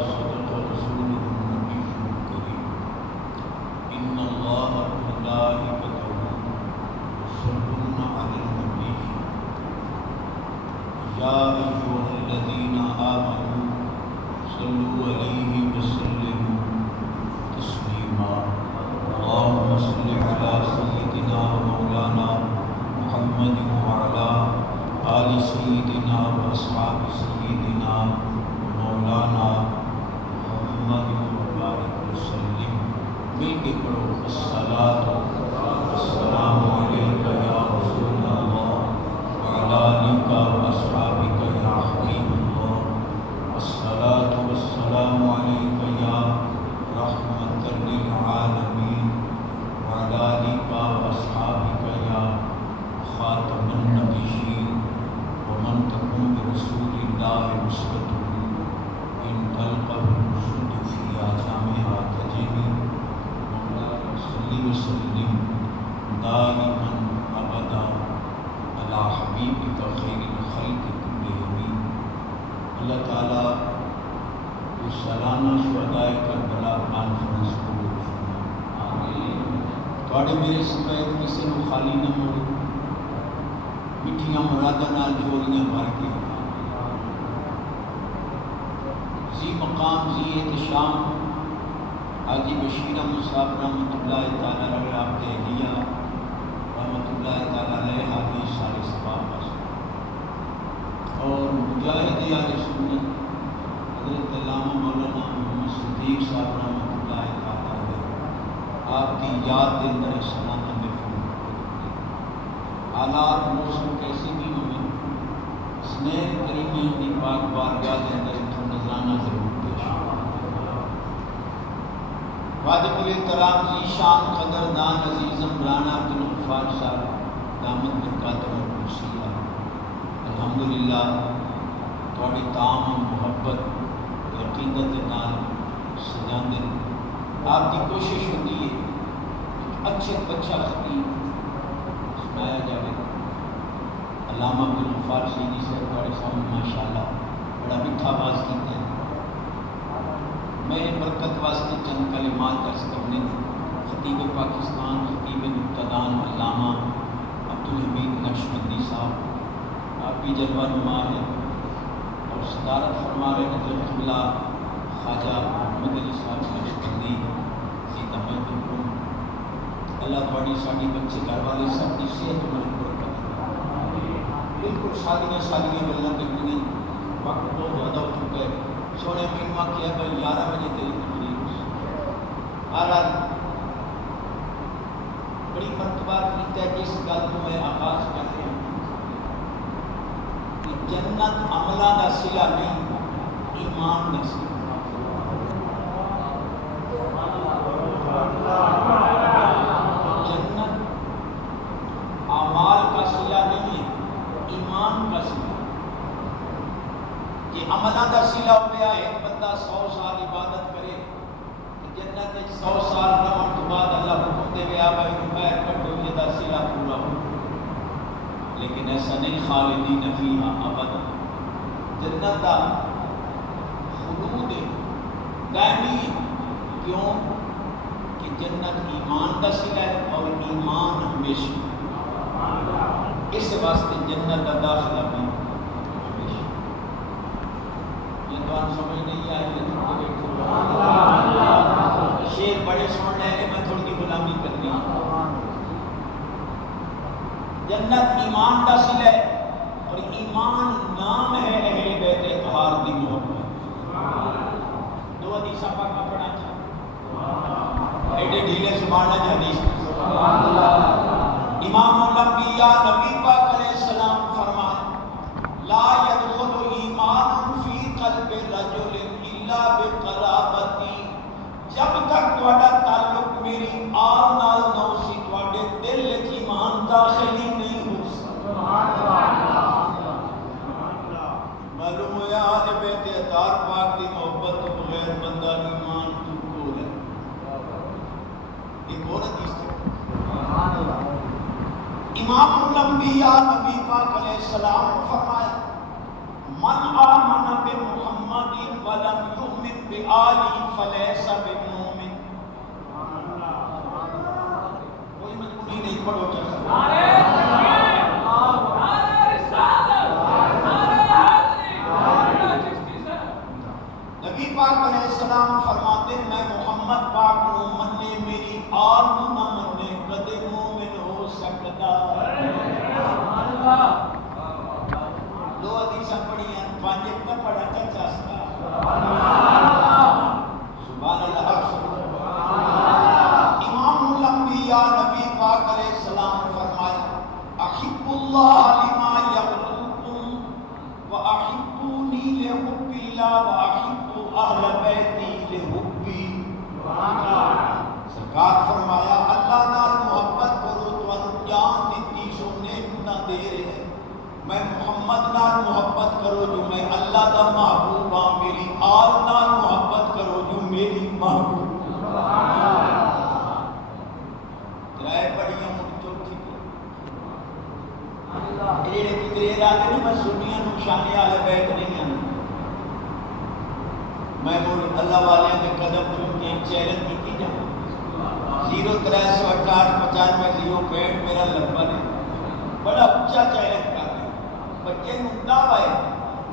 صدق رسوله النبي الكريم إن الله وملائكته يصلون على النبي يا أيها الذين آمنوا صلوا عليه وسلموا تسليما اللهم صل على سيدنا ومولانا محمد وعلى آل سيدنا وأصحاب سيدنا مولانا محمد وبارك وسلم مل کے پڑھو الصلاۃ والسلام علیک یا رسول اللہ وعلی آلک واصحابک یا حبیب اللہ الصلاۃ والسلام علیک یا رحمۃ للعالمین وعلی آلک واصحابک یا خاتم النبیین ومن تكن برسول الله أسوته إن تلقه الرشد في آثامها تجري مولانا صل وسلم دائما أبدا على حبيبك خير الخلق كلهم اللہ تعالیٰ اس سالانہ شہدائے کربلا کانفرنس کو آمین تھوڑے میرے سپید کسی کو خالی نہ موڑے مٹھیاں مرادہ نال جوڑیاں بھر کے زی مقام زی احتشام حاجی بشیر احمد صاحب رحمۃ اللہ تعالیٰ علیہ آپ دہلیہ رحمۃ اللہ تعالیٰ علیہ حاجی سارے ثواب اور مجاہد اہل سنت حضرت علامہ مولانا محمد صدیق صاحب رحمۃ اللہ تعالیٰ علیہ آپ کی یاد کے اندر سلامت محفوظ حالات موسم کیسی بھی ہوئے سنیل کریمی اپنی پاک بارگاہ کے اندر اتنا نذرانہ ضرور پیش واجب الاحترام ذیشان قدردان عزیز عمران عبدالغفار صاحب دامت برکاتہ و کرسیہ الحمدللہ تھوڑی تام محبت عقیدت نال سجاندن آپ کی کوشش ہوتی ہے اچھے بچہ خطیب سنایا جائے علامہ عبدالغفار سیدی صاحب ہمارے سامنے ماشاءاللہ بڑا میٹھا باز کیتے ہیں میں برکت واسطے چند کلمات درس کرنے خطیب پاکستان خطیب مقتدان علامہ عبدالحمید نقشبندی صاحب آپ کی جلوہ نما ہے اور صدارت فرما رہے حضرت قبلہ خواجہ محمد علی صاحب نقشبندی سید احمد حکم اللہ تھوڑی ساڑی بچے گھر والے سب کی صحت و برکت بالکل شادیاں گلیں کرنی وقت بہت زیادہ ہو چکا ہے سونے مہینہ کیا بھائی 11 بجے تیری تقریر بہرحال بڑی مرتبہ ہے جس گل کو میں آغاز کرتے ہیں کہ جنت عملہ کا صلہ نہیں ایمان کا صلہ جنت اعمال کا صلہ نہیں ہے ایمان کا صلہ کہ عملہ کا صلہ ہو گیا ایک بندہ 100 سال عبادت کرے جنت 100 سال رہن تو بعد اللہ حکم دے گیا بھائی خیر کٹو یہ دا صلہ پورا ہو لیکن ایسا نہیں خالدین فیہا ابدا جنت دا خلود ہے دائمی کیوں کہ جنت ایمان کا صلہ ہے اور ایمان ہمیشہ اس واسطے جنت کا داخلہ بھی ہمیشہ یہ تو آپ سمجھ نہیں آئی شیر بڑے سن رہے ہیں میں تھوڑی غلامی کرنی جنت ایمان کا صلہ ہے اور ایمان نام ہے اہل بیت اطہار کی محبت دو حدیث پاک کا پڑھا تھا ایڈے ڈھیلے سبحان اللہ حدیث امام الانبیاء نبی پاک علیہ السلام فرمائے لا يدخل ایمان فی قلب رجل الا بقرابتی جب تک تھوڑا تعلق میری آل نال نہ سی تھوڑے دل وچ ایمان داخل ہی نہیں ہو سبحان اللہ معلوم ہوا کہ بیت اطہار پاک کی محبت تو بغیر بندہ ایمان تو کو ہے ایک اور حدیث سبحان اللہ امام الانبیاء نبی پاک علیہ السلام فرمایا من آمن بمحمد ولم یؤمن آلی فلیس بمؤمن. کوئی مجبوری نہیں، پڑھو نبی پاک علیہ السلام فرماتے ہیں میں محمد پاک نو مننے میری آل نو نہ مننے کدے مومن ہو سکتا. دو حدیثاں پڑھیاں، پانچ ایک پڑھا چاچا سا. سبحان اللہ. امام الانبیاء نبی پاک علیہ السلام فرمایا احب اللہ لما یغلوکم واحبونی لحب اللہ واحب اہل بیتی لحبی. سرکار فرمایا اللہ نال محبت کرو تو جان دیتی سونے نہ دے رہے. میں محمد نال محبت کرو جو میں اللہ دا محبوب ہاں. میری آل نال محبت کرو جو میری محبوب. رائے بڑیاں چوتھی جڑے کتنے راتے میں سنیاں نشانے والے بیٹھ نہیں ہیں. میں اللہ والے کے قدم چون کے چیلنج کی جاؤں 036895 میرا نمبر ہے. بڑا اچھا چیلنج کر رہے ہیں. بچے نے دعویٰ ہے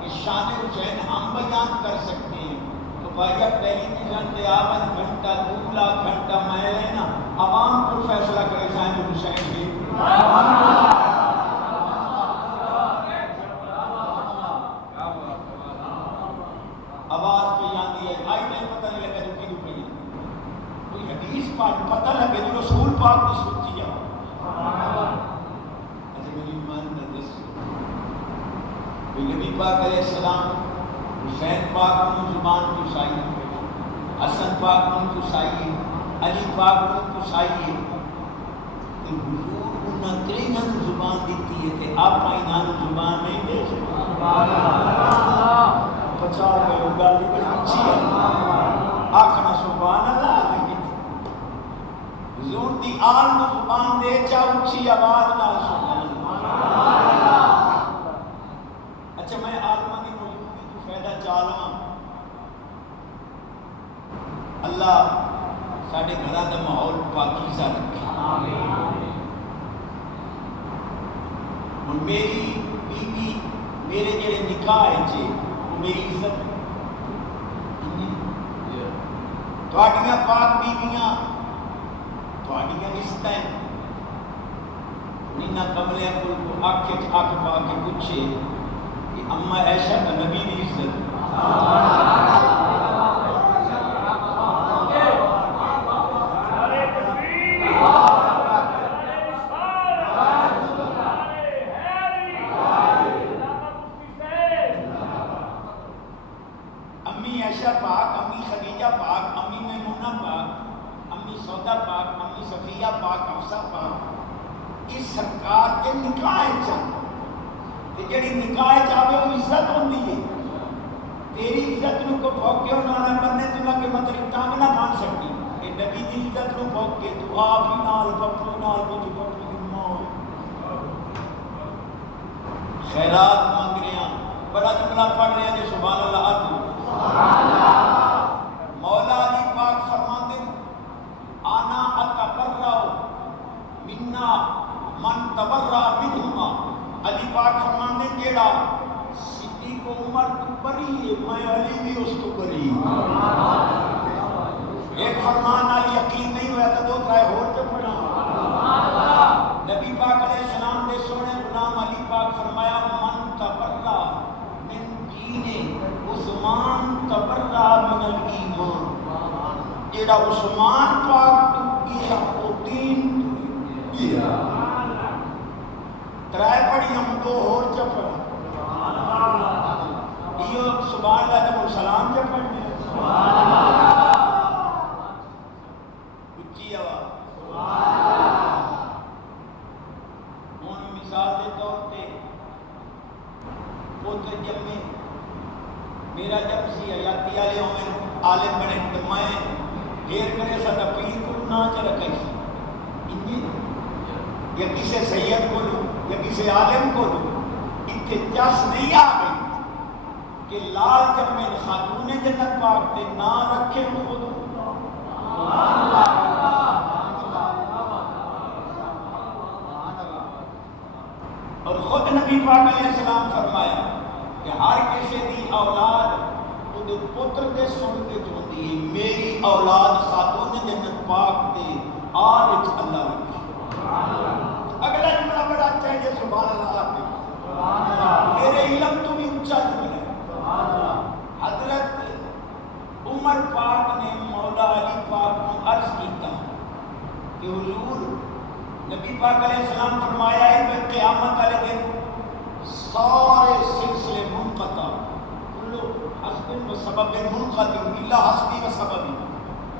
کہ شان حسین ہم بیان کر سکتے ہیں. تو بھائی اب ٹیلی ویژن پہ آون گھنٹہ 2 لاکھ گھنٹہ میں لینا عوام کو فیصلہ کرے شان حسین بھی. آواز پہ آندی ہے آئی نہیں پتہ نہیں لگا جو کی دو پہی کوئی حدیث پاک پتہ لگے جو رسول پاک کی سوچی جاؤ. ایسے میری ایمان ندرس کوئی نبی پاک علیہ السلام حسین پاک کو زبان کو سائی، حسن پاک کو سائی، علی پاک کو سائی. حضور انہاں ترینن زبان دیتی ہے کہ آپ آئینان زبان نہیں دے سکتے. بچا گئے گالی بڑی اچھی ہے آخنا سبحان اللہ لیکن حضور دی آل نو زبان دے چا اچھی آواز نہ سبحان اللہ. اچھا میں عالمہ کی موجودگی تو فائدہ چاہاں. اللہ ساڑھے گھرہ دا ماحول پاکیزہ رکھے. اور میری بیوی میرے جڑے نکاح ہے میری عزت تھوڑیاں پاک بیویاں تھوڑیاں عزت ہیں. نینا کملے کو آنکھ پا کے پوچھے کہ اما عائشہ کا نبی دی عزت. امی عائشہ پاک، امی خدیجہ پاک، امی میمونہ پاک، امی سودا پاک، امی صفیہ پاک، حفصہ پاک، اس سرکار کے نکاح چاہتے ہیں. جڑی نکاح چاہتے وہ عزت ہوندی ہے. تیری عزت نو کو بھوک کے انہوں نے بننے تو لگے مطلب ٹانگ نہ مان سکتی. کہ نبی دی عزت نو بھوک کے تو آپ ہی نال بپو نال کچھ بپو کی ماں ہوئے خیرات مانگ رہے ہیں. بڑا جملہ پڑھ رہے ہیں جو سبحان اللہ آدھو. مولا علی پاک فرماتے آنا اتبرع منا من تبرع منہما. علی پاک فرماتے جیڑا صدیق عمر تو بری ہے میں علی بھی اس کو بری. ایک فرمان علی یقین نہیں ہوا تو دو ترائے ہور پہ پڑھا. نبی پاک علیہ السلام نے سونے غلام علی پاک فرمایا من تبرع من دین عثمان تبرع من الایمان. جیڑا عثمان پاک تو کیا وہ دین کیا. ترائے پڑھی ہم دو اور چپڑ یہ سبحان اللہ جب سلام چپڑ میں اچھی آواز. ہوں مثال دے طور پہ پوتر جب میں میرا جب سی حیاتی والے ہوں عالم بنے تو میں دیر کرے سا پیر کو نہ چ رکھے سی یا کسی سید کو لوں یا کسی عالم کو لوں اتنے چس نہیں آ گئی. کہ لال جمے خاتون جنت پاک تے نہ رکھے خود اور خود نبی پاک علیہ السلام فرمایا کہ ہر کسی دی اولاد خود پتر دے سن کے ہوندی ہے، میری اولاد خاتون جنت پاک دے آل وچ اللہ رکھے۔ اگلا جملہ بڑا چاہیے سبحان اللہ آتے میرے علم تو بھی اونچا جملہ ہے۔ حضرت عمر پاک نے مولا علی پاک کو عرض کیتا کہ حضور نبی پاک علیہ السلام فرمایا ہے کہ قیامت والے دن سارے سلسلے منقطع کلو حسب و سبب منقطع الا حسبی و سببی،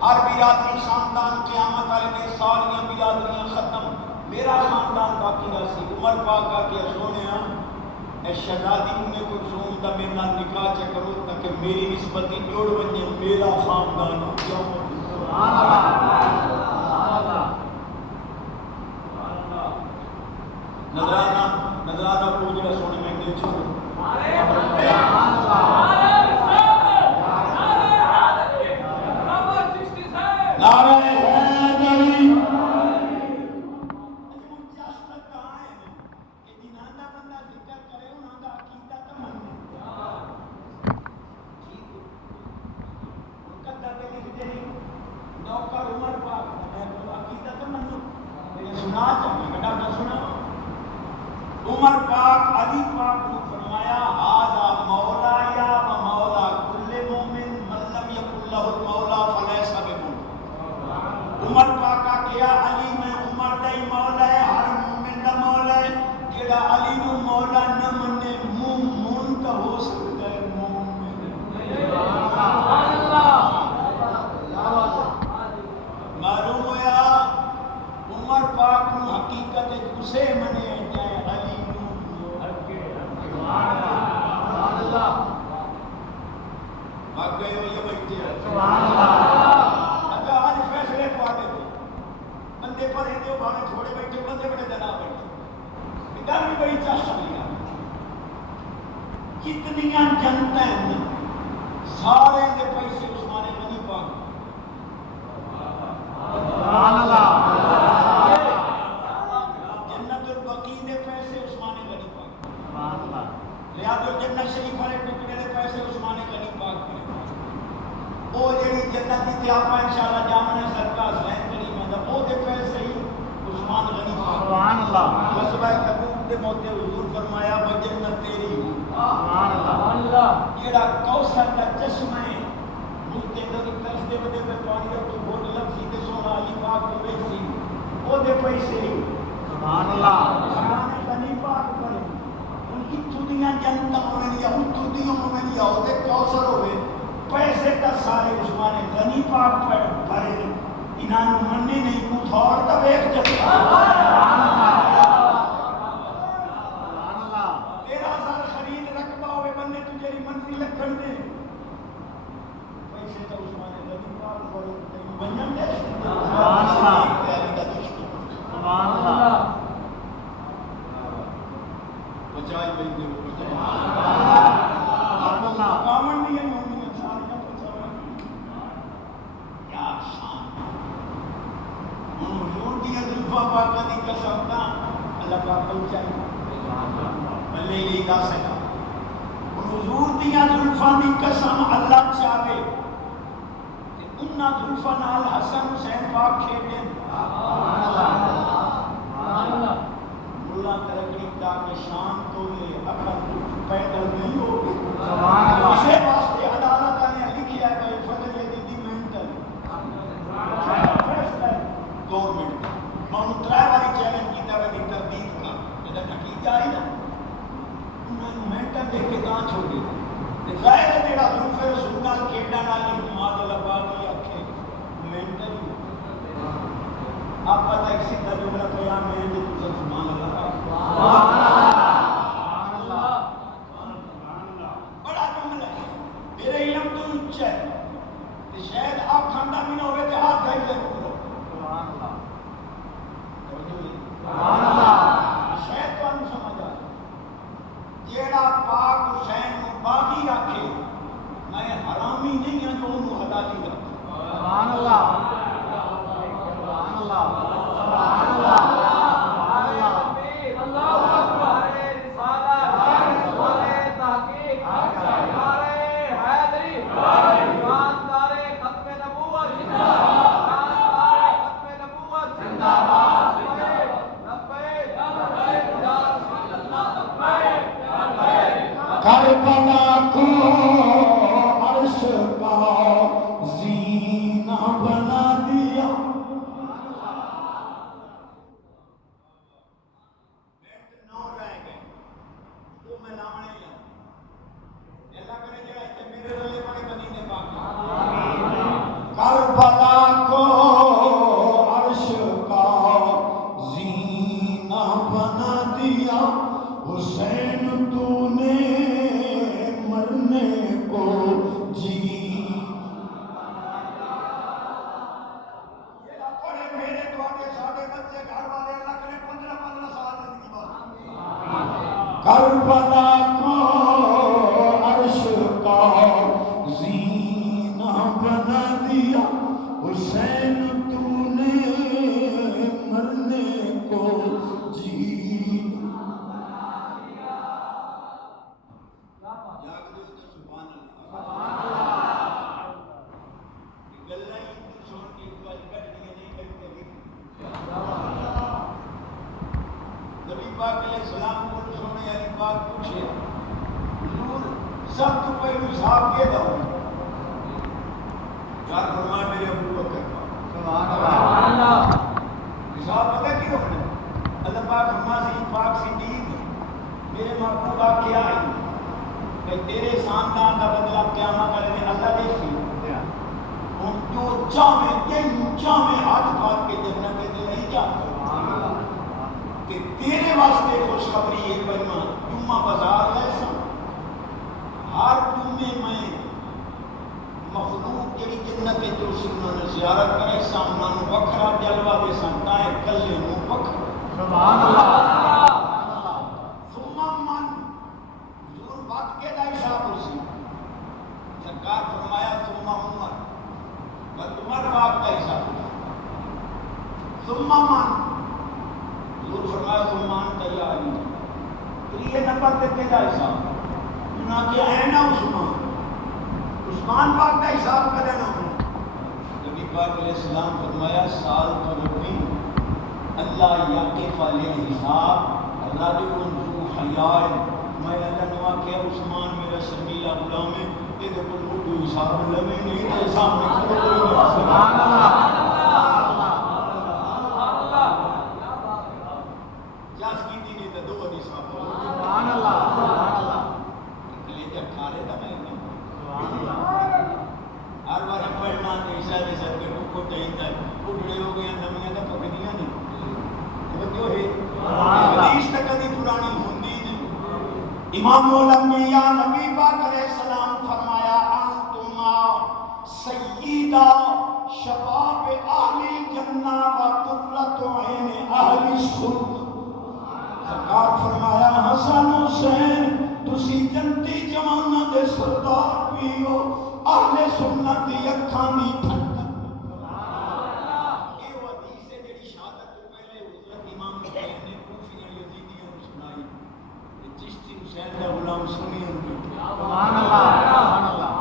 ہر برادری خاندان قیامت والے دن ساریاں برادریاں ختم، میرا خاندان باقی رہسی۔ عمر پاک کا کہ سونیا اے شہزادی میں کوئی سون دا میرے نال نکاح چ کرو تاکہ میری نسبت جوڑ بنے میرا خاندان سبحان اللہ۔ نظرانہ کو جڑا سونے میں دل چھوڑ نعرہ حیدری نوکر عمر پاک عقیدت منو سنا چاہیے بیٹا سنا عمر پاک علی پاک کو فرمایا ھذا مولا یا و مولا کل مومن من لم یکن له المولا فلیس بمؤمن۔ عمر پاک کا کیا علی میں عمر دا ہی مولا ہے، ہر مومن دا مولا ہے، جڑا علی نو مولا نہ منے مومن کا ہو سکتا ہے مومن۔ سبحان اللہ۔ معلوم ہوا عمر پاک نو حقیقت اسے منے جائے علی نو سبحان اللہ۔ بھاگ گئے ہو یہ بچے سبحان اللہ۔ اگر آج فیصلے پاتے تھے بندے پر ہندے ہو بھانے تھوڑے بیٹھے بندے بڑے دنا بیٹھے ادھر بھی بڑی چاہتا لیا کتنیاں جنتیں ہیں سارے دے پیسے عثمان غنی پاک سبحان اللہ۔ جنت البقیع دے پیسے عثمان غنی پاک سبحان اللہ۔ ریاض الجنت شریف والے ٹکڑے دے پیسے عثمان غنی پاک نے وہ جڑی جنت دی تے آپ انشاءاللہ جامنے سرکار حسین غنی میں وہ دے پیسے ہی عثمان غنی پاک سبحان اللہ۔ غزوہ تبوک دے موتے حضور فرمایا وہ جنت تیری سبحان اللہ۔ جڑا کوثر دا چشمہ ہے ملتے اندر ترستے بدے پہ پانی کا تو بہت لفظی تے سونا علی پاک کو ویسی وہ دے پیسے ہی سبحان اللہ۔ عثمان غنی پاک پر ان کی تھوڑیاں جنتاں ہونے لیا ان تھوڑیوں میں لیا ہوتے کوثر ہوئے پیسے کا سارے عثمان غنی پاک پر بھرے انہوں مننے نہیں کو تھوڑ تا بیک جب سبحان اللہ۔ 13,000 خرید رکبہ ہوئے بننے تجھے منزل لکھن دے پیسے تا عثمان غنی پاک پر بنجم دے سبحان اللہ سبحان اللہ۔ بچائی بہتے ہو کامن بھی ہے مومن انسان کا بچاوا کیا شان حضور دی زلفا پاکہ دی قسم تا اللہ پاک پہنچائی بلے یہ دا سکا حضور دی زلفا دی قسم اللہ چاہے انہا زلفا نال حسن حسین پاک کھیڑے اللہ ترقی تاکہ شان تو لے اکھر پیدل نہیں ہوگی اسے واسطے عدالت نے لکھی ہے کہ فضل دی مینٹل 2 منٹ میں انہوں 3 باری چیلنج کیتا ہے کہ تردید کا جب نتیجہ آئی نا انہوں مینٹل دیکھ کے کہاں چھوڑ دی ظاہر ہے میرا ظلف رسول نال کھیڑنا نال احتماد اللہ پاک کی آنکھیں مینٹل آپ پتہ ایک سیدھا جملہ قیام میں ہے جو سبحان اللہ بڑا جملہ ہے میرے علم تو اونچا ہے شاید آپ کھاندہ بھی نہ ہوئے تو ہاتھ دھائی لے سبحان اللہ شاید تو ہم سمجھا جیڑا پاک حسین کو باقی رکھے کربلا کو عرش کا زینہ بنا دیا حسین تو نے مرنے کو جی نبی پاک علیہ السلام کو سونے علی پاک پوچھے حضور سب تو پہلو صاحب کے دو چار فرمائے میرے ابو بکر سبحان اللہ صاحب پتہ کیوں ہے اللہ پاک فرماسی پاک صدیق میرے محبوب آپ کیا ہے کہ تیرے خاندان کا بدلہ قیامت کرنے اللہ دے سی ان جو چاہے ہاتھ پاک کے جنت میں نہیں جاتا کہ تیرے واسطے خوشخبری ہے بننا جمعہ بازار ایسا ہر جمعے میں مخلوق جڑی جنت جو سنوں نے زیارت کرے سامنا نو وکھرا جلوہ دے سنتا ہے کلے نو وکھرا سبحان اللہ ثم من حضور وقت کے دا حساب اسی سرکار فرمایا ثم عمر عمر وقت کا حساب ثم من حضور فرمایا سلمان تیا علی تو یہ نمبر دیتے کا حساب انہاں کہ ہے نا عثمان پاک کا حساب کرے نا نبی پاک علیہ السلام فرمایا سال تو ربی اللہ یقف علیہ حساب رجل ذو حیاء میں اللہ نوا کہ عثمان میرا شرمیلا غلام ہے یہ کو کوئی حساب لمے نہیں تو حساب نہیں سبحان اللہ سبحان اللہ کلیجہ کھا لیتا میں ہر بار پڑھنا ایسا جیسا کہ کو ٹائم ہے اٹھڑے ہو گئے نمیاں تو پکڑیاں نہیں توجہ ہے حدیث تک کبھی پرانی ہوندی نہیں امام الانبیاء نبی پاک علیہ السلام فرمایا انتما سیدہ شباب اہل جنہ و قرۃ عین اہل السنہ سرکار فرمایا حسن حسین تسی جنتی جواناں دے سردار بھی ہو اہل سنت دی اکھاں دی ٹھنڈک یہ حدیث ہے جڑی شہادت تو پہلے حضرت امام حسین نے کوفیاں یزیدیاں کو سنائی کہ چشتی حسین دا غلام سنی ان کی سبحان اللہ سبحان اللہ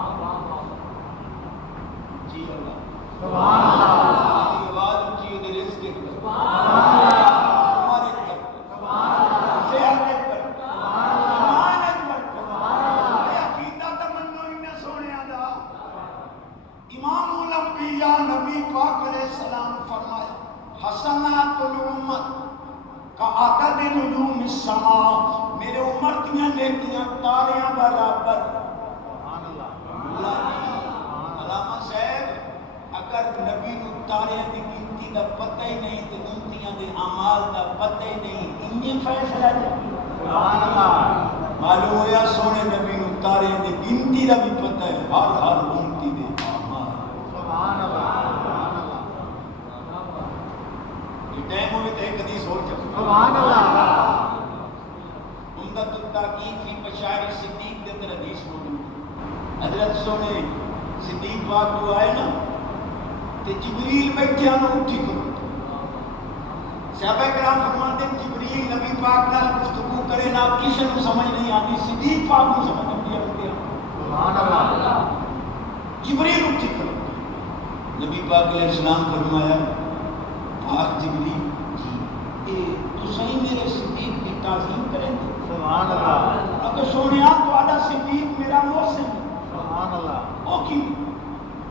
جی اللہ سبحان اللہ یہ آواز اونچی دے رزق کے سبحان اللہ نبی پاک علیہ السلام فرمائے حسنات الامت کا عدد نجوم السماء میرے عمر دیاں نیکیاں تاریاں برابر سبحان اللہ علامہ صاحب اگر نبی نو تاریاں دی گنتی دا پتہ ہی نہیں تے امتیاں دے اعمال دا پتہ ہی نہیں انہیں فیصلہ سبحان اللہ معلوم ہویا سونے نبی نو تاریاں دی گنتی دا بھی پتہ ہے ہر امتی دے سبحان اللہ یہ ٹائم ہوئے تو ایک حدیث ہو چکا سبحان اللہ عمدۃ التحقیق فی بشائر صدیق دے اندر حدیث موجود حضرت سونے صدیق پاک جو آئے نا تے جبریل بیٹھے آنا اٹھی کرو صحابہ کرام فرماتے ہیں جبریل نبی پاک نال گفتگو کرے نا کسی کو سمجھ نہیں آتی صدیق پاک کو سمجھ نہیں آتی سبحان اللہ جبریل اٹھی کرو نبی پاک علیہ السلام فرمایا پاک جبریل جی تو صحیح میرے صدیق کی تعظیم کریں سبحان اللہ اگر سونیا تو آدھا صدیق میرا محسن سبحان اللہ او کی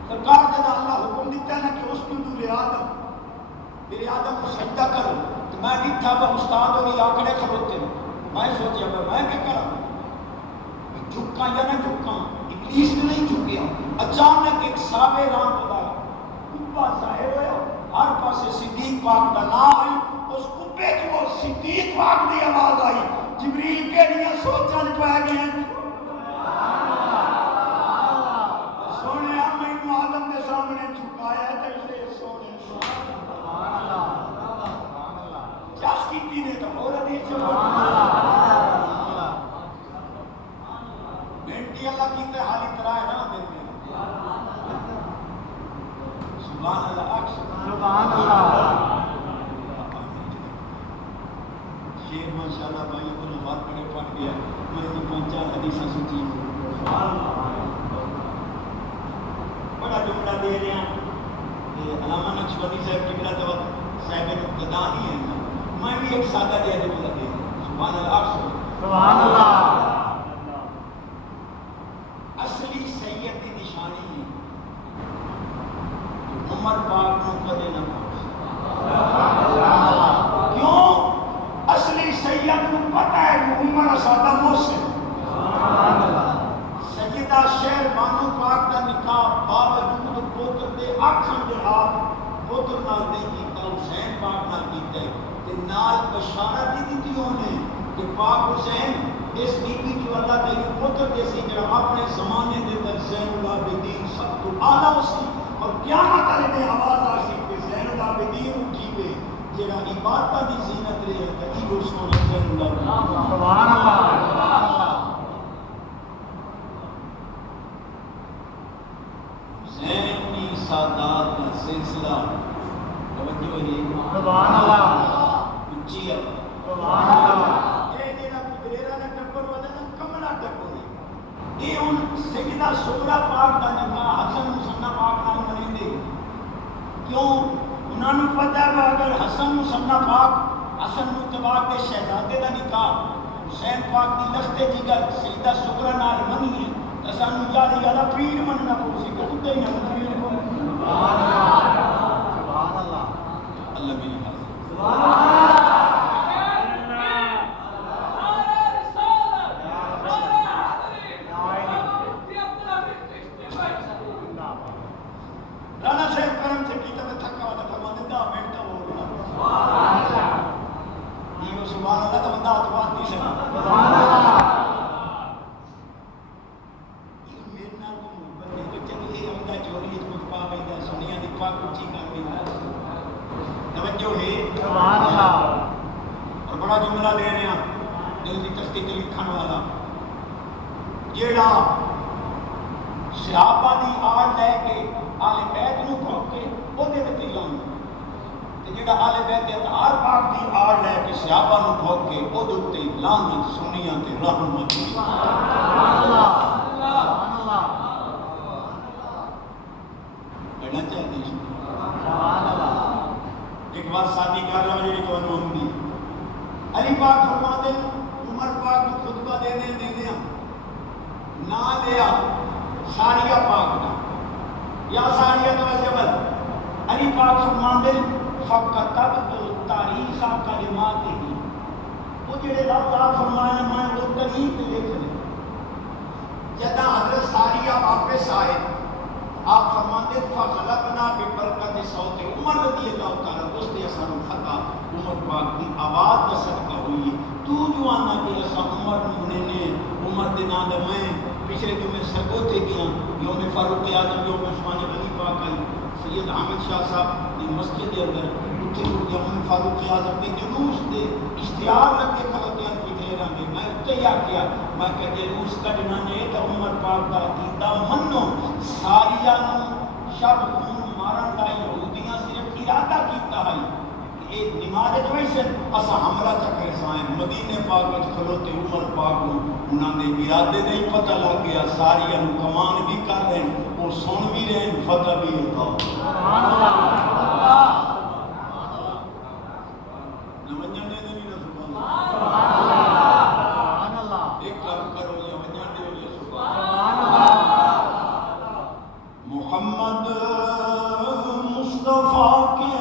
سرکار جب اللہ حکم دیتا ہے نا کہ اس کو میرے آدم کو سجدہ کرو تو میں ڈٹھا با استاد اور آکڑے کھڑوتے میں سوچیا میں کیا کرا جھکا یا نہ جھکا ابلیس نے نہیں جھکیا اچانک ایک سابے رام خدا کبا ظاہر ہوا ہر پاسے صدیق پاک کا نام آئی اس کبے جو صدیق پاک دی آواز آئی جبریل کے لیے سوچن پہ گئے سونے میں آدم کے سامنے جھکایا ہے تو اسے سونے چاس کی تینے تو اور حدیث سبحان اللہ اکس سبحان اللہ شیر ماشاءاللہ بھائی کو نماز پڑھے پڑھ گیا میں نے پہنچا حدیث سچی بڑا جملہ دے رہے ہیں علامہ نقشبندی صاحب کی بلا تو صاحب ابتدا نہیں ہے میں بھی ایک سادہ دیا جملہ دے رہا ہوں سبحان اللہ سبحان اللہ اصلی سید کی نشانی ہے عمر پاک کو کدے نہ کیوں اصلی سید کو پتہ ہے کہ عمر سادہ محسن سیدہ شہر بانو پاک کا نکاح باوجود پوتر دے آکھن دے آپ پوتر نال نہیں کیتا حسین پاک نال کیتا ہے تے نال بشارت دی دتی ہونے کہ پاک حسین اس بی بی جو اللہ تعالی پوتر دے سی جڑا اپنے زمانے دے اندر زین العابدین سب تو اعلی سی اور قیامت والے دن آواز آسی کہ زین العابدین اٹھیوے جڑا عبادت دی زینت رہے تے ایو سونا زین العابدین سبحان اللہ حسینی سادات کا سلسلہ توجہ ہے سبحان اللہ اونچی ہے سبحان اللہ اے جڑا پدریرا دا ٹبر ودا نا کملا ٹبر ہے اے ہن سیدہ سغرا پاک دا نکاح حسن مصنع پاک نال منیندے کیوں انہاں نوں پتہ ہے اگر حسن مصنع پاک حسن متبا کے شہزادے دا نکاح حسین پاک دی لخت جگر سیدہ سغرا نال منی ہے سانو یاد پیر مننا پو سی کہ خود ہی نہ پیر کو سبحان اللہ سبحان اللہ اللہ میری حاضر سبحان اللہ رانا صاحب کرم سے کیتا میں تھکا ہوا تھا فرماتے 10 منٹ کا ہو رہا سبحان اللہ تو بندہ ہاتھ بات نہیں سنا سبحان اللہ سبحان اللہ اور بڑا جملہ دے رہے ہیں دل کی تختی تے لکھن والا جیڑا صحابہ دی آڑ لے کے آل بیت نو بھوک کے او دے وچ لاؤں تے جیڑا آل بیت اطہار پاک دی آڑ لے کے صحابہ نو بھوک کے او دے تے لعنت سنیاں تے رحمت سبحان اللہ سبحان اللہ کہنا چاہتے ہیں سبحان اللہ ایک بار شادی کر رہا ہوں تو انہوں نے علی پاک فرما دے عمر پاک کو خطبہ دے دیا نہ لیا ساریہ پاک کا یا ساریہ تو جبل علی پاک فرما دے فقطب تو تاریخ کلمات ہی وہ جڑے لفظ آپ فرمائے میں وہ قریب لکھ لیں جدا حضرت ساریہ واپس آئے آپ فرماتے فخلقنا ببرکت صوت عمر رضی اللہ تعالیٰ دوست اثر الخطا عمر پاک کی آواز کا صدقہ ہوئی تو جو آنا کہ ایسا عمر نے عمر دن آدم میں پچھلے جو میں سرگوتے گیا یوم فاروق اعظم یوم عثمان غنی پاک آئی سید حامد شاہ صاحب نے مسجد کے اندر اتھے یوم فاروق اعظم کے جلوس دے اشتہار لگے کھلوتے ہیں پچھلے رنگے میں اتیا کیا میں کہ جلوس کٹنا نے تو عمر پاک کا عقیدہ منو ساریہ شب خون مارن دا یہودیاں صرف ارادہ کیتا ہے ایک نماز ویسے اسا حملہ چکر سائیں مدینے پاک وچ کھلوتے عمر پاک نو انہاں دے ارادے دا ہی پتہ لگ گیا ساریہ نو کمان بھی کر رہے ہیں اور سن بھی رہے ہیں فتح بھی ہوتا سبحان اللہ نمجن دے نہیں نہ سبحان اللہ ایک کام کرو یا وجن دے ہوئے سبحان اللہ محمد مصطفیٰ کے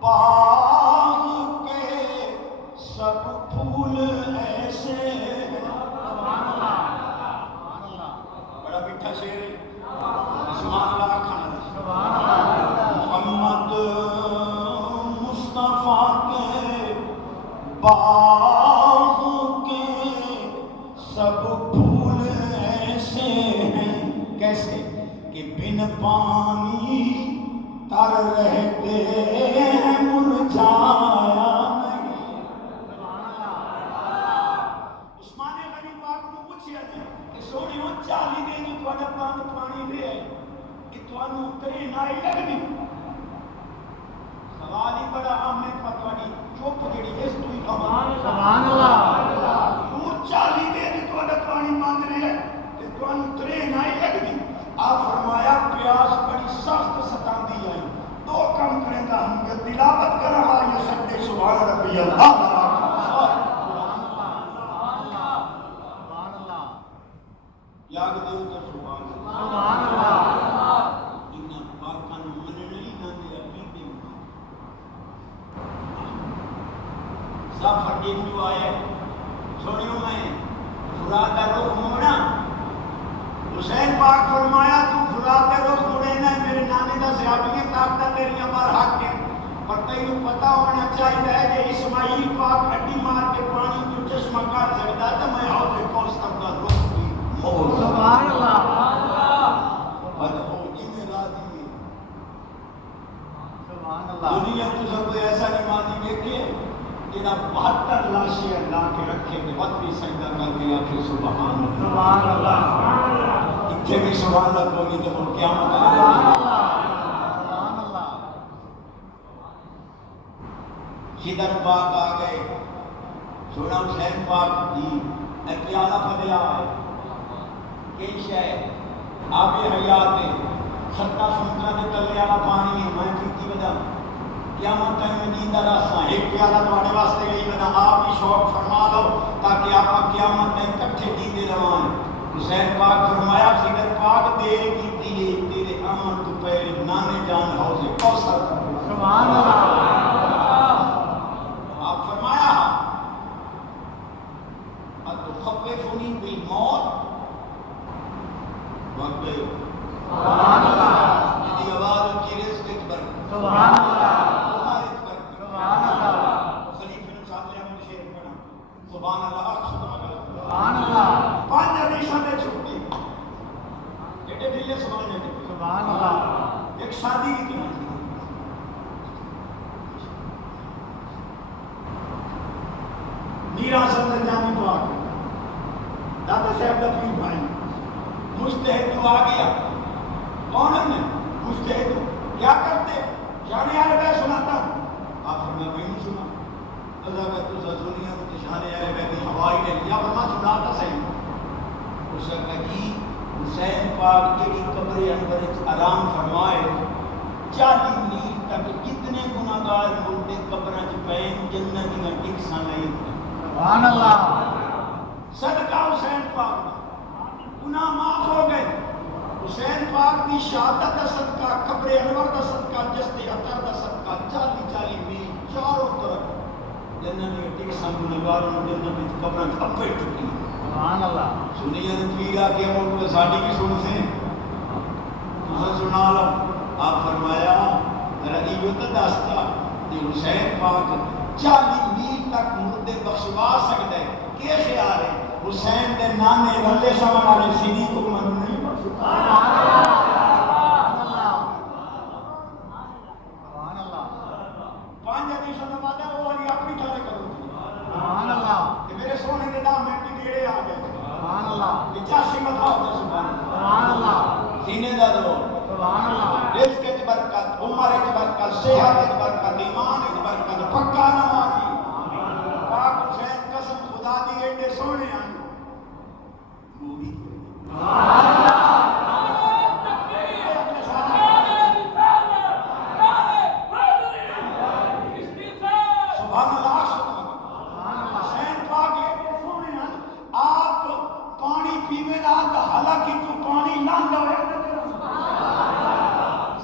باغ کے سب پھول ایسے سبحان اللہ بڑا میٹھا شعر ہے سبحان اللہ کھانا سبحان اللہ محمد مصطفیٰ کے باغ کے سب پھول ایسے ہیں کیسے کہ بن پانی تر رہتے ہیں مرجھایا نہیں عثمان غنی پاک کو پوچھیا جی کہ سونی وہ چالی دے جو تھوڑا پانی دے ہے کہ تانوں تیرے نائی لگدی سوال ہی بڑا عام ہے پتوانی چپ جڑی اس تو ہی سبحان اللہ تو 40 دن تو پانی مانگ رہے ہیں تے تانوں تیرے نائی لگدی آپ فرمایا پیاس بڑی سخت ستاندی ہے دو کام کریں گا ہم یا تلاوت کر رہا یا سجدے سبحان ربی اللہ یاد دیو تو سبحان اللہ انہاں پاکاں نوں مننے نہیں دے عقیدے سب فٹے جو آئے سنیو میں فرات کا رخ موڑا حسین پاک فرمایا تو فرات کا رخ موڑے نہ میرے نانے دا صحابیاں طاقتاں تیریاں بار حق کے پر تینوں پتہ ہونا چاہیے ہے کہ اسماعیل پاک ہڈی مار کے پانی جو چشمہ کاٹ سکتا ہے تو میں حوض کوثر کا رخ بھی موڑ سبحان اللہ سبحان اللہ دنیا تو سب کوئی ایسا نمازی دیکھے جنہ 72 لاشیں اللہ کے رکھے کہ وقت بھی سجدہ کر کے آخر سبحان اللہ سبحان اللہ اتنے بھی سبحان اللہ ہوگی تو ہم کیا سبحان مطلب اللہ خضر پاک آ گئے سونا حسین پاک جی ایک پیالہ پھدیا ہے کئی شاید آب حیات ہے 70 سمندر کے تلے والا پانی ہے میں پیتی بدا قیامت تک میں نیندہ راسا ایک پیالہ تمہارے واسطے گئی بنا آپ بھی شوق فرما دو تاکہ آپ قیامت تک کٹھے نیندے روائیں حسین پاک فرمایا خضر پاک دیر کیتی ہے تیرے عمل تو پہلے نانے جان حوض کوثر سبحان اللہ آپ فرمایا اتخوفنی بالموت وقت گئے سبحان اللہ میری آواز کی رزق اکبر سبحان اللہ تمہارے اکبر سبحان اللہ خلیفہ نے ساتھ لیا مجھے شیر پڑھا سبحان اللہ سبحان اللہ 5 حدیثاں دے چھوٹی ایڈے ڈھیلے سبحان اللہ سبحان اللہ ایک شادی کی تھی میرا سندر جانی پاک دادا صاحب کا پیر بھائی مجتہد تو آ گیا کون ہے مجتہد کیا کرتے شانے آلے بے سناتا آپ فرمایا میں نہیں سنا اللہ کا تو سنیا تو شانے آلے بے کی ہوائی نے لیا فرما سناتا صحیح اس کا جی حسین پاک کی قبر انور آرام فرمائے 40 میل تک کتنے گناہگار ملتے قبراں چ پین جنت دی ٹکساں نہیں سبحان اللہ صدقہ حسین پاک گناہ معاف ہو گئے حسین پاک کی شہادت کا صدقہ قبر انور کا صدقہ جسد اطہر کا صدقہ 40 میل چاروں طرف جنت دی ٹکساں گناہگاروں جنت دی قبراں اپے ٹوٹی سبحان اللہ سنیے تو پیرا کے ملک میں ساڑی بھی سن سے تسا سنا لو آپ فرمایا ذرا یہ تو دستا کہ حسین پاک 40 میل تک مردے بخشوا سکتا ہے کیا خیال ہے حسین دے نانے رلے سمان والے سیدھی کو من نہیں بخشتا سبحان اللہ 5 حدیثوں نے بات ہے وہ والی اپنی ٹھارے کرو سبحان اللہ کہ میرے سونے کے نام میں ٹکڑے آ گئے سبحان اللہ 85 مطلع ہوتا سبحان اللہ سینے دا دو سبحان اللہ رزق کی برکت عمر کی برکت صحت کی برکت ایمان کی برکت پکا نمازی پاک حسین قسم خدا دی ایڈے سونے ہیں موری سبحان اللہ حسین پاک ایڈے سونے ہیں آپ پانی پیوے نہ حالانکہ تو پانی لاندہ ہویا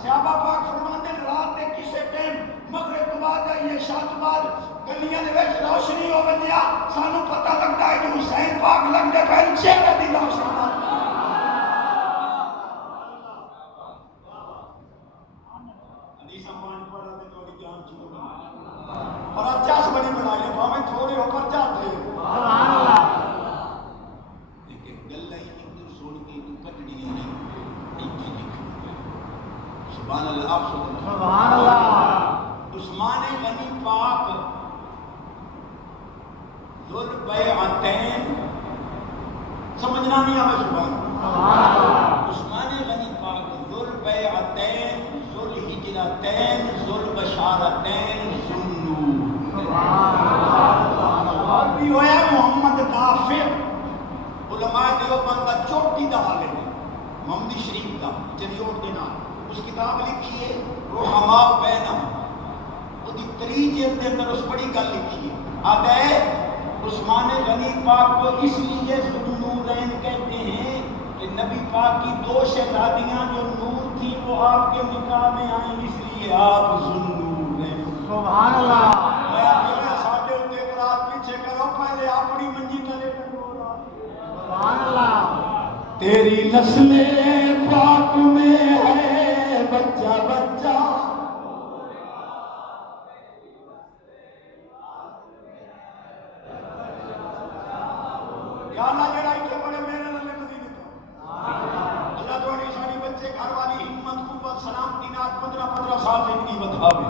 صحابہ پاک فرماتے ہیں رات کے کسے ٹائم مغرب کے بعد آئیے شاہ کے بعد گلیاں دے وچ روشنی ہو گیا سانو پتہ لگتا ہے کہ حسین پاک لگتے پہن چہرے دی روشنی حدیث مان پڑھا تے تھوڑی جان چھوڑ اور اچھا سے بڑی بنائی بھاویں تھوڑے ہو کر جاتے سبحان اللہ لیکن گل ہی ہندو سوڑ کے تو کٹڑی نہیں سبحان اللہ سبحان اللہ عثمان غنی پاک ذو البیعتین سمجھنا نہیں آئے سبحان اللہ عثمان غنی پاک ذو البیعتین بیعتین ذوالحجرتین ذوالبشارتین ذوالنور. اور بھی ہویا محمد نافع علماء دیوبند کا چوٹی دا حالے نے محمدی شریف دا چریوٹ کے نام اس کتاب لکھی ہے رحماء بینہم. وہ دی تری جلد کے اندر اس بڑی گل لکھی ہے. آتا ہے عثمان غنی پاک کو اس لیے ذوالنورین کہتے ہیں کہ نبی پاک کی دو شہزادیاں جو نور تھی وہ آپ کے نکاح میں آئیں اس لیے آپ ذوالنورین. سبحان اللہ. میں ساڈے اتے قرات پیچھے کرو پہلے اپنی منجی تلے کرو. سبحان اللہ. تیری نسل پاک میں ہے بچہ بچہ. یا اللہ جڑا ایتھے بڑے میرے نال مدینے تو اللہ تھوڑی ساری بچے گھر والی ہمت قوت سلامتی نات 15 سال زندگی بتاوے.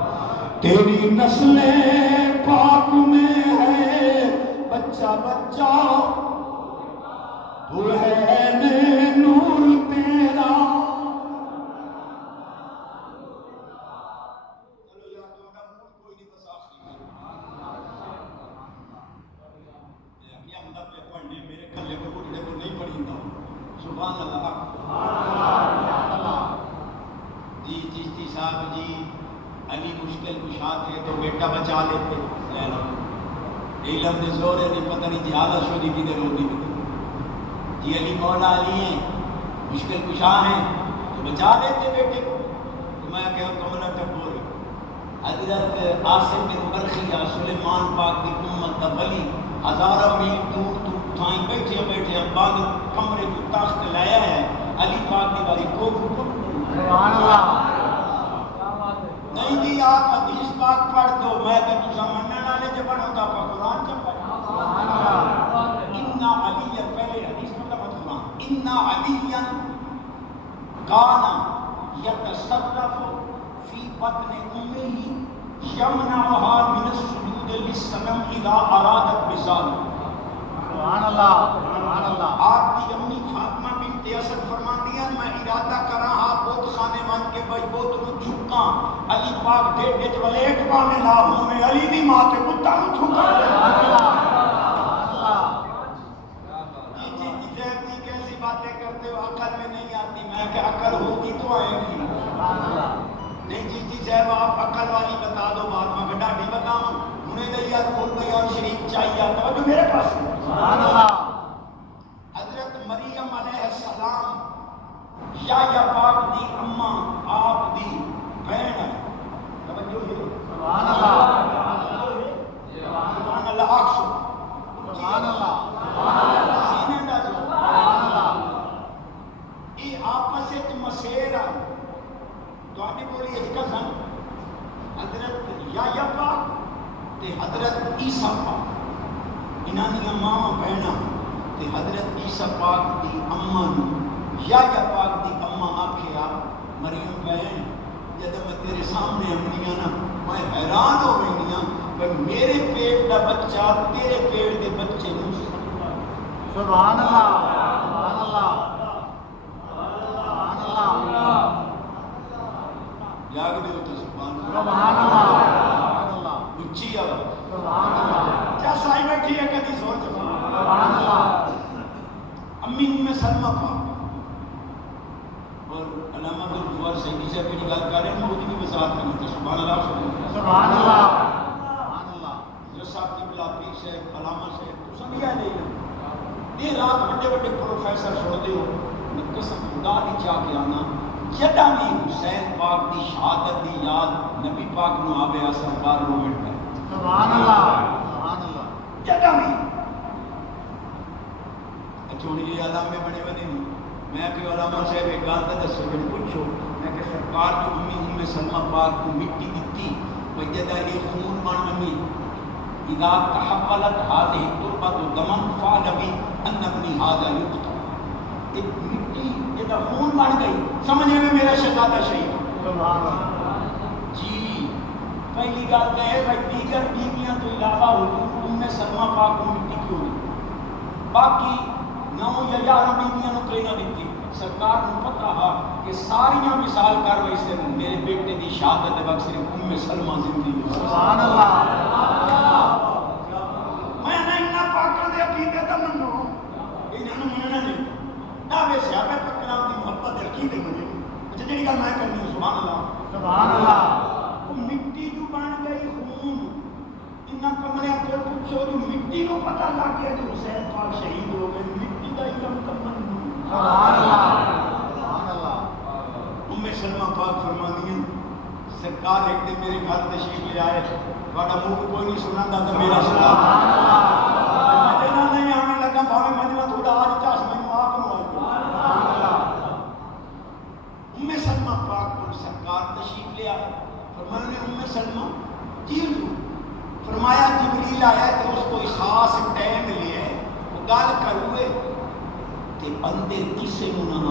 تیری نسل پاک میں ہے بچہ بچہ تو ہے نور تیرا. چلو یار تمہارا موڈ کوئی نہیں بس آخری میں ہم دا پہ پڑھنے میرے کھلے کو اٹھنے کو نہیں پڑھیندا. سبحان اللہ. جی چشتی صاحب جی علی مشکل کشا تھے تو بیٹا بچا لیتے. علم دے زورے نہیں پتہ نہیں جہاد شودی کی دے روٹی میں جی علی مولا علی ہیں مشکل کشا ہیں تو بچا لیتے بیٹے کو. تو میں کہوں کمرہ ٹپور حضرت عاصم بن برخیہ سلیمان پاک کی امت دا ولی ہزاروں میل دور تو تھائیں بیٹھے بیٹھے بعد کمرے کو تخت لایا ہے علی پاک کی باری کو سبحان اللہ. نہیں جی آپ حدیث پاک پڑھ دو میں کہ تسا منن والے جے بنو تا قرآن چ پڑھ. سبحان اللہ. ان علی پہلے حدیث مطلب قرآن ان علی کان یتصرف فی بطن امہ یمنعها من السجود للصنم اذا ارادت بذال. سبحان اللہ. سبحان اللہ. آپ کی امی فاطمہ بنت اسد فرماتی ہیں میں ارادہ کراں آپ بت خانے من کے بھائی بت نو جھکاں علی پاک ڈیڈ وچ ولیٹ پاویں لا ہوے علی دی ماں تے کتا نو جھکا. جی کیسی باتیں کرتے ہو عقل میں نہیں آتی. میں کہ عقل ہوتی تو آئے گی. نہیں جی صاحب آپ عقل والی بتا دو بات میں گڈا نہیں بتاؤں انہیں دیا کل بیان شریف چاہیے توجہ میرے پاس. سبحان اللہ. حضرت مریم علیہ السلام یا پاک دی اماں آپ دی بہن ہے. توجہ ہے. سبحان اللہ. سبحان اللہ. آخشو سبحان اللہ. سینے دا جو سبحان اللہ. یہ آپس ایک مسیر ہے تو آپ نے بولی ایک کزن حضرت یا پاک تے حضرت عیسیٰ پاک انہاں دی ماں بہنا تے حضرت عیسیٰ پاک دی اماں یا پاک دی اماں آکھیا مریم بہن جب میں تیرے سامنے آنی نا میں حیران ہو رہی ہوں کہ میرے پیٹ دا بچہ تیرے پیٹ دے بچے نو. سبحان اللہ. سبحان اللہ. سبحان اللہ. یاد دے تو سبحان اللہ. سبحان اللہ. سبحان اللہ. اچھی آواز. سبحان اللہ. کیا سائی بیٹھی ہے کدی سوچ. سبحان اللہ. امی ام سلمہ پاک اور علامہ عبدالغفار سیدی صاحب کی گل کر رہے ہیں وہ بھی وضاحت کرنی تھی. سبحان اللہ. سبحان اللہ. سبحان اللہ. جو صاحب کی بلاپی سے علامہ سے تو سب یہ نہیں یہ رات بڑے بڑے پروفیسر سنتے ہو میں قسم خدا دی چاہ کے آنا جدا بھی حسین پاک دی شہادت دی یاد نبی پاک نو آوے سرکار رو مٹ گئے. سبحان اللہ. سبحان اللہ. جدا بھی اچھوڑی یہ علامے بڑے بنے نہیں. میں کہ علامہ صاحب ایک گل تے دسو کہ پوچھو میں کہ سرکار جو امی ام سلمہ پاک کو مٹی دتی وہ جدا یہ خون بن امی اذا تحولت هذه التربه دما فعل بي ان ابني هذا يقتل. ایک مٹی جدا خون بن گئی سمجھے میں میرا شہزادہ شہید. سبحان اللہ. جی پہلی گل تو ہے بھائی دیگر بیویاں تو علاوہ حضور ام سلمہ پاک کو مٹی کیوں نہیں باقی 9 یا 11 بیویاں نو کہیں نہ دیتی. سرکار کو پتہ ہے کہ کہ ساریاں مثال کر ویسے میرے بیٹے دی شہادت وقت صرف سلمہ زندگی سبحان اللہ میں نہ پاکاں دے عقیدے تے منو انہاں نوں مننا نہیں نہ وے صحابہ کرام دی محبت دے عقیدے منو جڑی گل میں کرنی سبحان اللہ وہ مٹی جو بن گئی خون انہاں کمرے تے پوچھو جو مٹی نو پتہ لگ گیا کہ حسین پاک شہید ہو گئے مٹی دا علم کمن سبحان اللہ سلمہ پاک فرمانی ہیں سرکار ایک دن میرے گھر تشریف لے آئے تھوڑا منہ کوئی نہیں سنا تھا تو میرا سلام مجھے نہیں آنے لگا بھاوے مجھے تھوڑا آج چاس میں آپ نو آئی سلمہ پاک کو سرکار تشریف لے آئے فرمانے سلمہ جی حضور فرمایا جبریل آیا کہ اس کو اس خاص ٹائم لے ہے وہ گال کر ہوئے کہ بندے کسے منہ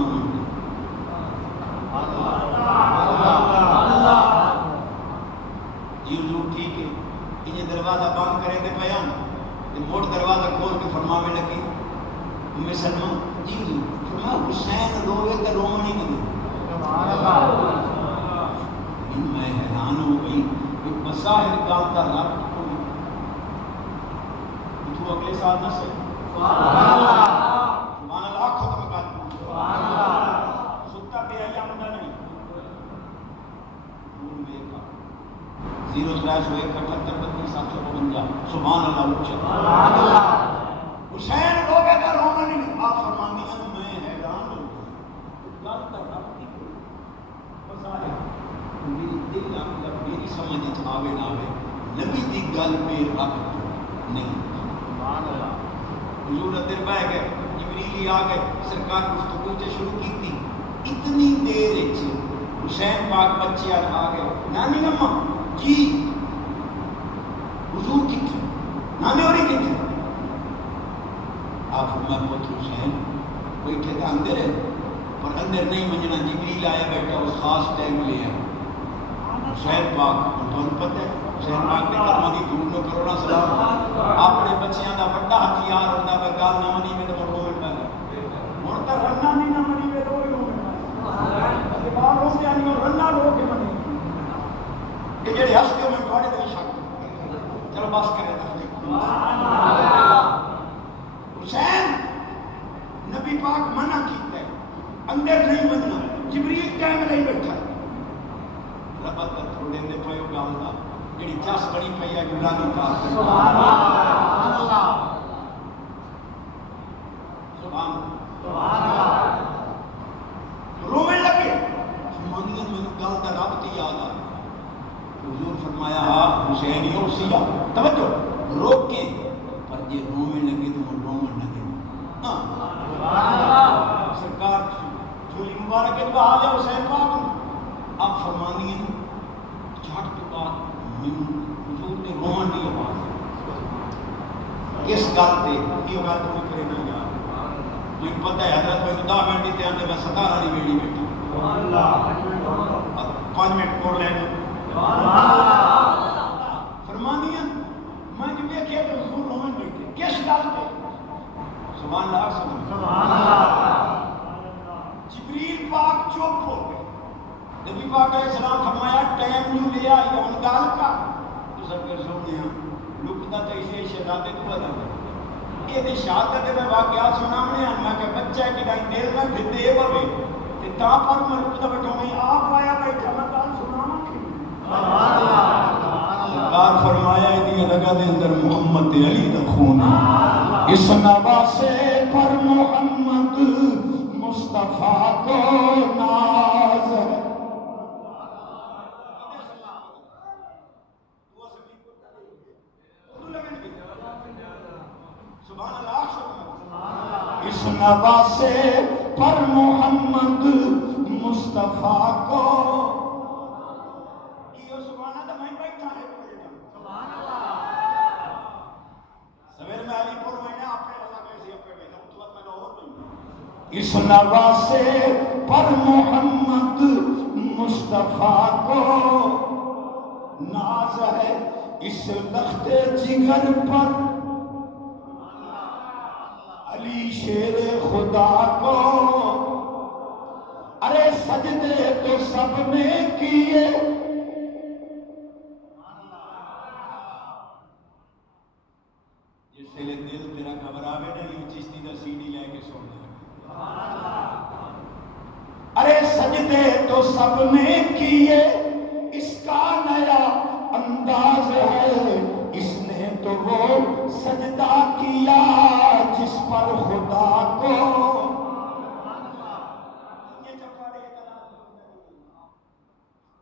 جی حضور ٹھیک ہے انہیں دروازہ بند کریں دے پیان موڑ دروازہ کھول کے فرماوے لگی سلمہ جی حضور فرمایا حسین روئے تو رومنی نہیں میں حیران ہو گئی کہ بظاہر کام کا رب تو اگلے سال نہ سے سبحان اللہ ختم کر ستا پہ آئی آمدہ نہیں 0-3-1-78-32-752 سبحان اللہ حسین روگے کا رونا نہیں آپ فرمانی ہیں میں حیران ہوں گل تک رب کی بظاہر میری دل میری سمجھ آوے نہ آوے نبی دی گل پہ رب نہیں حضور ادھر بہ گئے جبریل آ گئے سرکار گفتگو سے شروع کی تھی اتنی دیر حسین پاک بچے آ گئے نانی اماں جی حضور کتنے نانے اور کتنے آپ فرمایا پتر حسین کوئی کہتا اندر ہے پر اندر نہیں منجنا جبریل آیا بیٹھا اس خاص ٹائم لے آیا حسین پاک تو پتہ ہے حسین پاک نے کلمہ دی دور نو کروڑا سلام اپنے بچیاں دا بڑا ہتھیار ہوندا ہے گل نہ منی میں تو رو میں پہ ہن تا رنا نہیں نہ منی میں رو میں پہ بار رو کے نہیں رنا رو کے منی کہ جڑے ہستے میں تواڈے تے شک چلو بس کرے سبحان اللہ حسین نبی پاک منع کیتا ہے اندر نہیں مننا جبریل ٹائم نہیں بیٹھا رب دا تھوڑے دے پیو گل دا جڑی چس بڑی پئی ہے نورانی کا سبحان اللہ سبحان اللہ رونے لگے فرمانیاں میں گل دا رب تے یاد آ حضور فرمایا حسین ہی اوسیا توجہ روک کے پر یہ رونے لگے تو رونے لگے سبحان اللہ سرکار جھولی مبارک کے بہا لیا حسین پاک اب فرمانی ہے جھٹ کے بعد حضور نے رومن دی آواز اس گل تے کی ہوگا تو میں کرے نہ یار مجھے پتہ ہے حضرت میں 10 منٹ دیتے ہیں میں 17 والی بیڑی بیٹھا اللہ 5 منٹ کوڑ لینے فرمانی ہے میں جو دیکھیا تو حضور رومن بیٹھے کس گل تے سبحان اللہ سبحان اللہ جبریل پاک چپ ہو گئے نبی پاک علیہ السلام فرمایا ٹائم نو لیا یون گال کا تو سب کے سونے ہیں لکتا تو اسے شہزادے کو بتا یہ دی شہادت میں واقعات سنامنے ہیں میں کہ بچہ ہے کہ نہیں دیر نہ بھتے ہوئے تے تا پر میں لکتا بیٹھوں میں آپ آیا بیٹھا میں کال سناما کی سبحان اللہ سرکار فرمایا دی لگا دے اندر محمد علی دا خون اس نواسے پر محمد مصطفیٰ کو ناز ہے اس نواسے پر محمد مصطفیٰ کو یہ سبحانہ دا میں بیٹھا ہے سبحان اللہ سویر میں علی پور میں نے آپ نے اللہ کیسی اپنے بیٹھا تو بات میں اور نہیں اس نواسے پر محمد مصطفیٰ کو ناز ہے اس لخت جگر پر علی شیر خدا کو ارے سجدے تو سب نے کیے، جس ویلے دل تیرا گھبراوے نا یہ چشتی دا سی ڈی لے کے سونا، ارے سجدے تو سب نے کیے، اس کا نیا انداز ہے، اس نے تو وہ سجدہ کیا جس پر خدا کو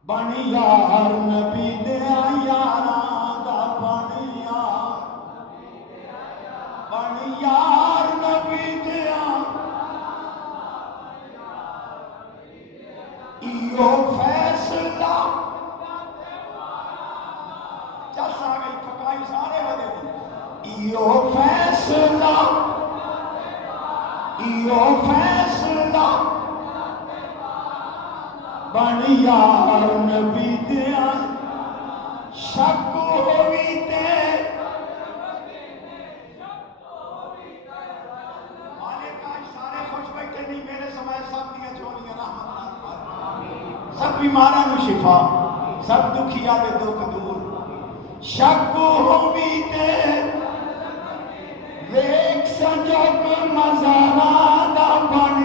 بن یار نبی دیا یاراں دا، بن یار نبی دیا ایو فیصلہ چس آ گئی پکائی سارے بنے ایو فیصلہ بن یار نبی دیا، شک ہوئی تے مالک آج سارے خوش بیٹھے نہیں، میرے سمائے سب دیا جھولیاں رحمت پر، سب بیماراں نو شفا، سب دکھیا دے دکھ دور، شک ہوئی تے ویک سنجوگ مزاراں دا، بن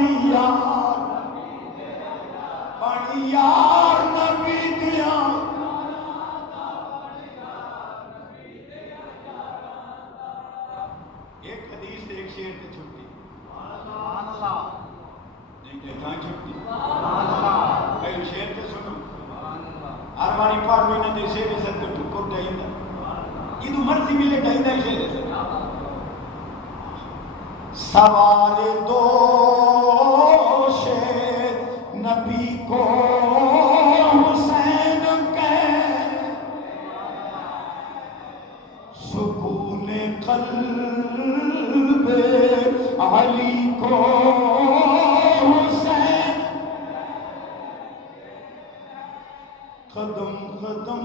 یار نبی دیا، ایک حدیث ایک شعر تے چھٹی، سبحان اللہ، نہیں تے کہاں چھٹی، سبحان اللہ، پہلے شعر تے سنو، ہر باری پڑھ میں نہ دے شعر سے تے ٹکر دیندا، یہ مرضی ملے دیندا شعر سے، سوال دوش نبی کو حسین کے، سکون قلب علی کو حسین، قدم قدم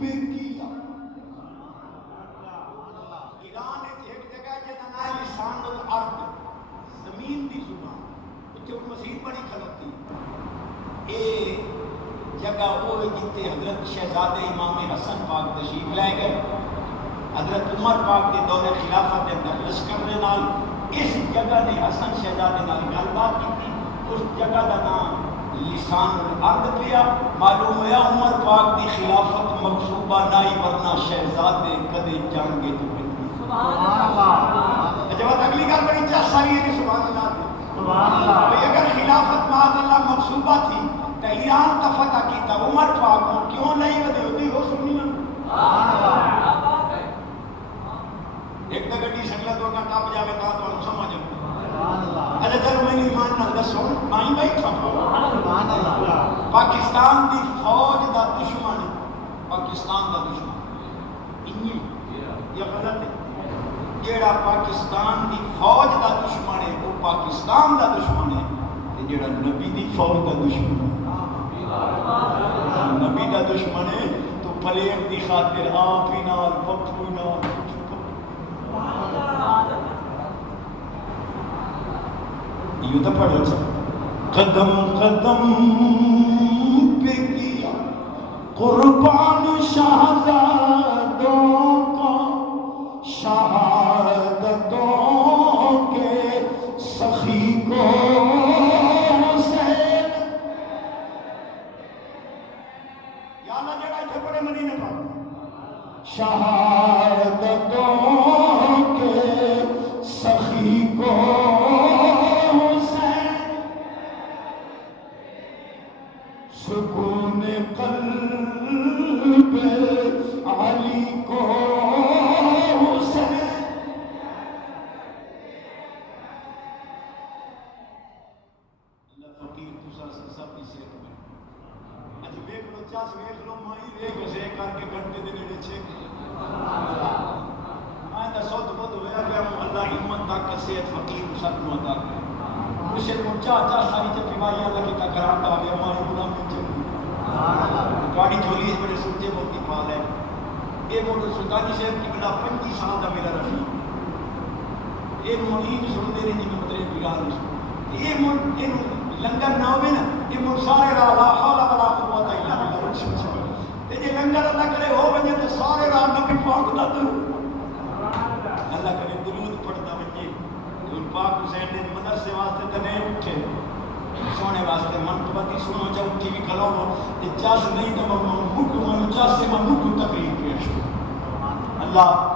پہ کیا، ایران ایک جگہ جہاں نام لسان الارض، زمین دی زبان، اتنے وہ مسیح بڑی کھلتی، اے جگہ وہ جتے حضرت شہزادے امام حسن پاک تشریف لے گئے، حضرت عمر پاک کے دور خلافت کے اندر لشکر نے نال اس جگہ نے حسن شہزادے نال گل بات کی تھی، اس جگہ کا نام لسان الارض پیا، معلوم ہوا عمر پاک دی خلافت مقصوبہ نائی ورنہ شہزادے کدے جانگے تو سبحان اللہ، جب اگلی گل بڑی چاہ ساری ہے کہ سبحان اللہ، سبحان اللہ، اگر خلافت معاذ اللہ مقصوبہ تھی تو ایران کا فتح کیتا عمر پاک کو کیوں نہیں ودے ہوتی ہو سنی نا، سبحان اللہ، ایک تو گڈی سنگلا تو کا ٹپ جاوے تا تو سمجھ سبحان اللہ، اچھا چلو میں ایمان نال دسو میں بیٹھا سبحان اللہ، پاکستان دی فوج دا دشمن، پاکستان دا دشمن انہی یہ غلط ہے، جیڑا پاکستان دی فوج دا دشمن ہے وہ پاکستان دا دشمن ہے، تے جیڑا نبی دی فوج دا دشمن ہے، نبی دا دشمن ہے تو پلیٹ دی خاطر آپ ہی نال پتھر نال یہ تو پڑھو سب، قدم قدم پہ کیا قربان شہزادوں کو، شہادتوں کے سخی کو حسین، یا اللہ جڑا ایتھے پڑھے مدینے پاک، شہادتوں کے سخی کو حسین، سکون قلب علی کو حسین، اللہ فقیر تسا سب کی صحت میں، اچھا ویکھ لو چاس ویکھ لو مائی ویکھ اسے کر کے گھنٹے دے نیڑے چھے، میں دسو تو بہت ہویا کہ اللہ ہمت طاقت صحت فقیر سب کو عطا کرے، اسے چاہ ساری جب بیماریاں اللہ کی تکرار آ گیا ہماری غلام میں چلی گاڑی جھولی بڑے سوچے بہت کی پال ہے، یہ وہ سلطانی شہر کی بلا 25 سال کا میرا رفیق، یہ مولین سنتے رہے نہیں مطلب بگاڑ، یہ لنگر نہ ہوئے نا یہ من سارے راہ لا حول ولا قوت الا باللہ تے جے لنگر اللہ کرے ہو ونجے تے سارے راہ نبی پاک دا درود اللہ کرے درود پڑھدا ونجے تے پاک حسین دے مدرسے واسطے تے نہیں اٹھے سونے واسطے من تو بدی سنو جا اٹھی بھی کھلو تے جاس نہیں تو مکو من جاس سے من مکو تقریر پیش اللہ